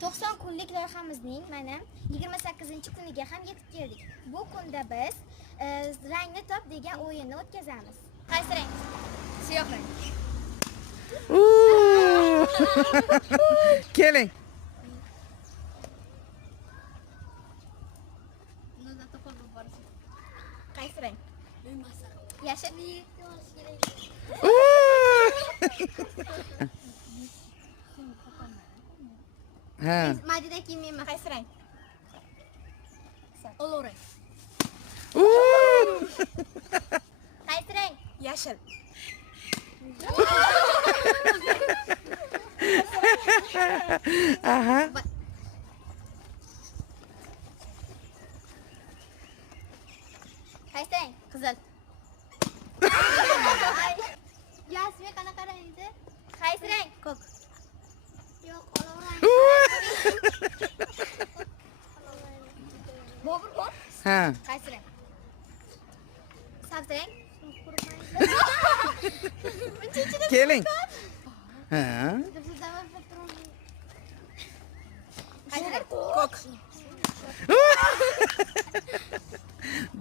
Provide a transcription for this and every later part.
90 kunlik loyihamizning mana 28-kuniga ham yetib keldik. Bu kunda biz rangni top degan o'yinni o'tkazamiz. Qaysi rang? Siyoh rang. Keling. Qaysi rang? Yashil. Ha. Madina kiyimmi? Qaysi rang? Olov rang. Qaysi rang? Yashil. Aha. Qaysi rang? Qizil. Yasmin qanaqa rang edi? Qaysi rang? Ko'k. Yo'q, olov rang. Bobur ko'k. Ha. Qaysi rang? Sabzi rang. Keling. Ha. Qaysi rang? Ko'k.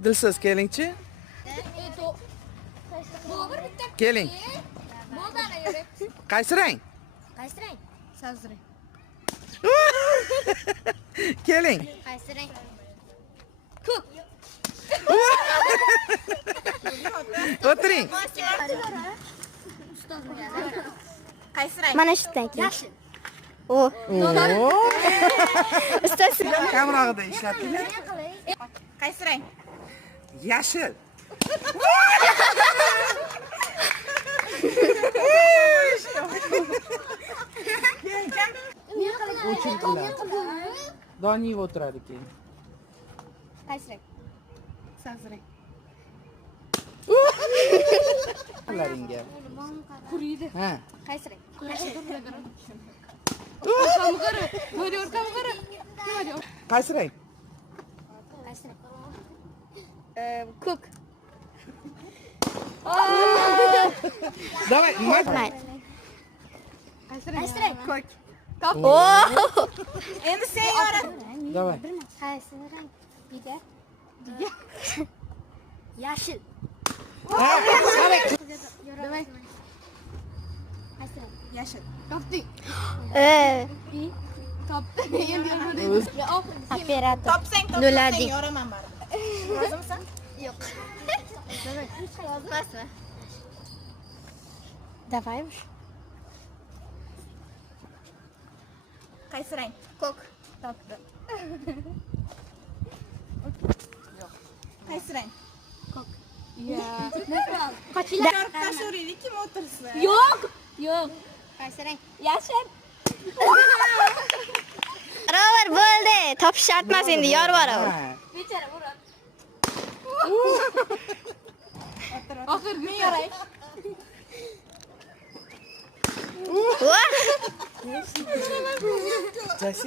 Dilsiz kelingchi. Bobur bitta. Keling. Bo'ldi ana yurib. Qaysi rang? Qaysi rang? Sabzi rang. Keling. Qaysi rang? Ko'k. O'tiring. Qaysi rang? Mana shu tank. Yashil. O. Ustoz. Kamrog'ida ishlating. Qaysi rang? Yashil. Doni yeb o'tiradi keyin. Qaysi rang? Sabzi rang. Laringga. Quriydi. Ha. Qaysi rang? Qaysi rang? Qaysi rang? Ko'k. Davay, Mayli. Qaysi rang? Ko'k. O. Endi sen yora. Davay. Qaysi rang? Biga. Yashil. Ha, qarang. Davay. Qaysi rang? Yashil. Topdik. Topdi. Endi Operator. topsang Nulading. yoraman bari. Rozimisan? Yo'q. Yozmasmi? Давай. Qaysi rang? Ko'k. Topdi. Qaysi rang? Ko'k. To'rtta so'raylik, kim o'tirsin? Yo'q. Yo'q. Qaysi rang? Yashil. Baravar bo'ldi. Topish shart emas endi, yor baravar. Bechara uradi. Oxir men yoray. Voh. Jasi